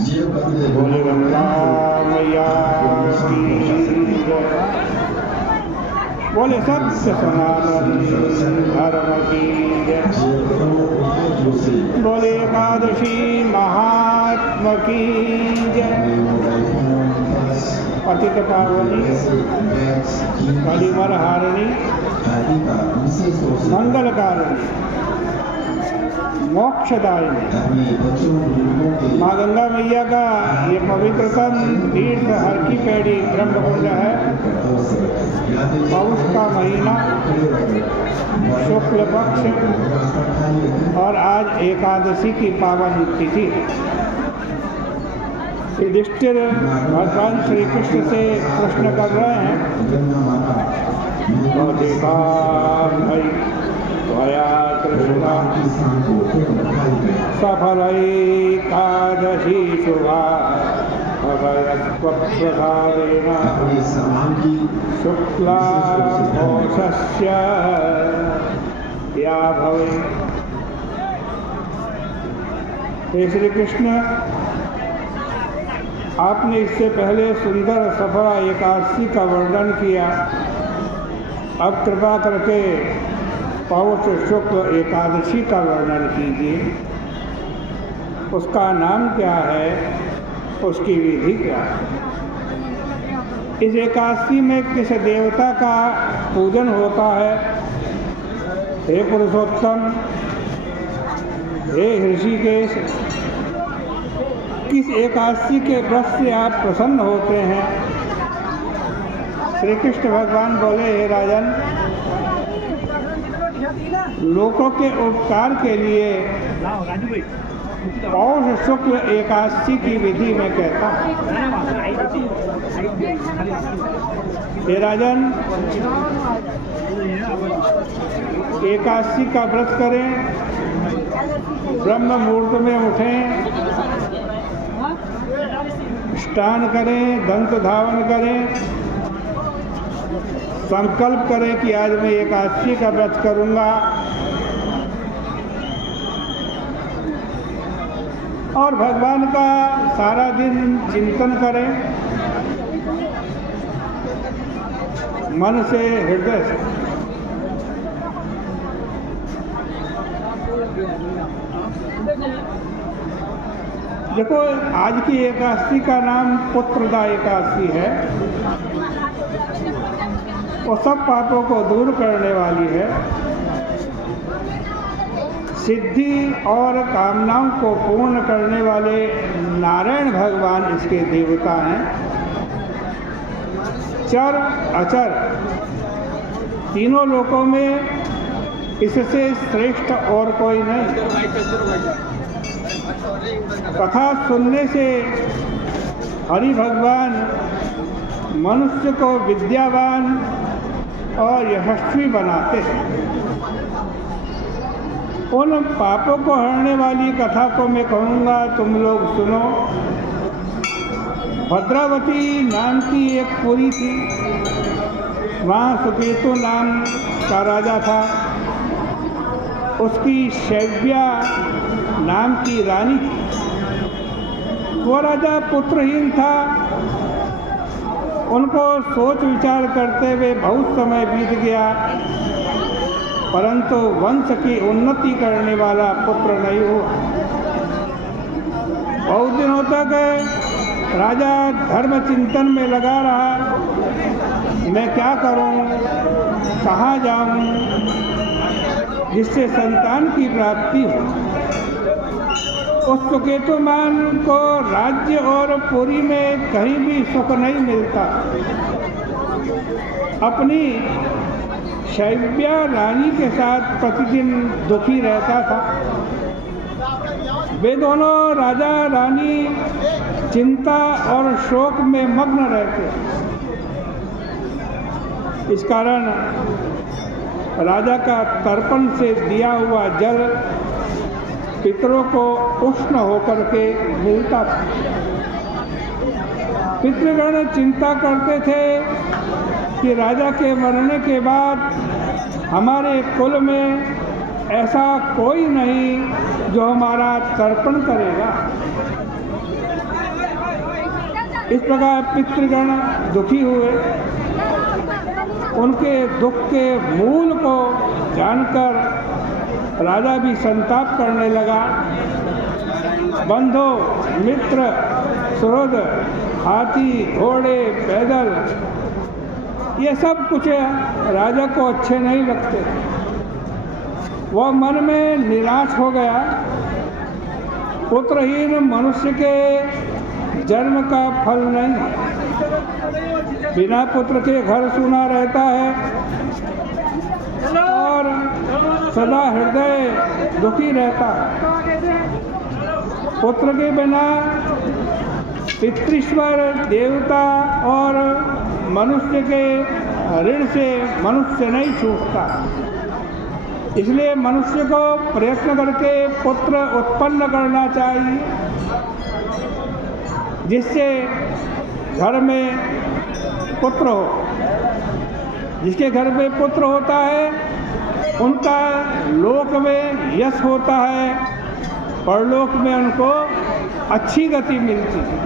बोले गंगा मैया की जय। बोले सत्य सनातन धर्म की जय। बोले एकादशी महात्मा की जय। पतित पावनी कलिमर हारिणी मंगलकारिणी मोक्षदायिनी माँ गंगा मैया का ये पवित्रतम तीर्थ हर की पेड़ी ब्रह्मकुंड है। पौष का महीना शुक्ल पक्ष और आज एकादशी की पावन तिथि। युधिष्ठिर भगवान श्री कृष्ण से प्रश्न कर रहे हैं, त्वया कृष्ण सफल एकादशी शुभा अभयस्वप्रसादेन शुक्ला पौषस्य या भवे। हे श्री कृष्ण, आपने इससे पहले सुंदर सफला एकादशी का वर्णन किया। अब कृपा करके पौष शुक्ल एकादशी का वर्णन कीजिए। उसका नाम क्या है, उसकी विधि क्या है? इस एकादशी में किस देवता का पूजन होता है? हे पुरुषोत्तम, हे ऋषिकेश, किस एकादशी के व्रत से आप प्रसन्न होते हैं? श्री कृष्ण भगवान बोले, हे राजन, लोगों के उपकार के लिए पौष शुक्ल एकादशी की विधि में कहता हूँ। हे राजन, एकादशी का व्रत करें, ब्रह्म मुहूर्त में उठें, स्नान करें, दंत धावन करें, संकल्प करें कि आज मैं एकादशी का व्रत करूंगा और भगवान का सारा दिन चिंतन करें, मन से, हृदय से। देखो, आज की एकादशी का नाम पुत्रदा एकादशी है। वो सब पापों को दूर करने वाली है। सिद्धि और कामनाओं को पूर्ण करने वाले नारायण भगवान इसके देवता हैं। चर अचर तीनों लोकों में इससे श्रेष्ठ और कोई नहीं। कथा सुनने से हरि भगवान मनुष्य को विद्यावान और यशस्वी बनाते हैं। उन पापों को हरने वाली कथा को मैं कहूँगा, तुम लोग सुनो। भद्रावती नाम की एक पुरी थी। वहाँ सुकेतु नाम का राजा था। उसकी शैव्या नाम की रानी थी। वो राजा पुत्रहीन था। उनको सोच विचार करते हुए बहुत समय बीत गया, परंतु वंश की उन्नति करने वाला पुत्र नहीं हुआ। बहुत दिनों तक राजा धर्म चिंतन में लगा रहा। मैं क्या करूं, कहाँ जाऊं जिससे संतान की प्राप्ति हो। उस सुकेतुमान को राज्य और पुरी में कहीं भी सुख नहीं मिलता। अपनी शैव्या रानी के साथ प्रतिदिन दुखी रहता था। वे दोनों राजा रानी चिंता और शोक में मग्न रहते। इस कारण राजा का तर्पण से दिया हुआ जल पितरों को उष्ण होकर के मिलता था। पितृगण चिंता करते थे कि राजा के मरने के बाद हमारे कुल में ऐसा कोई नहीं जो हमारा तर्पण करेगा। इस प्रकार पितृगण दुखी हुए। उनके दुख के मूल को जानकर राजा भी संताप करने लगा। बंधु मित्र सुहृद हाथी घोड़े पैदल ये सब कुछ राजा को अच्छे नहीं लगते। वह मन में निराश हो गया। पुत्रहीन मनुष्य के जन्म का फल नहीं। बिना पुत्र के घर सूना रहता है और सदा हृदय दुखी रहता है। पुत्र के बिना पितृश्वर देवता और मनुष्य के ऋण से मनुष्य नहीं छूटता। इसलिए मनुष्य को प्रयत्न करके पुत्र उत्पन्न करना चाहिए, जिससे घर में पुत्र हो। जिसके घर में पुत्र होता है उनका लोक में यश होता है, परलोक में उनको अच्छी गति मिलती है।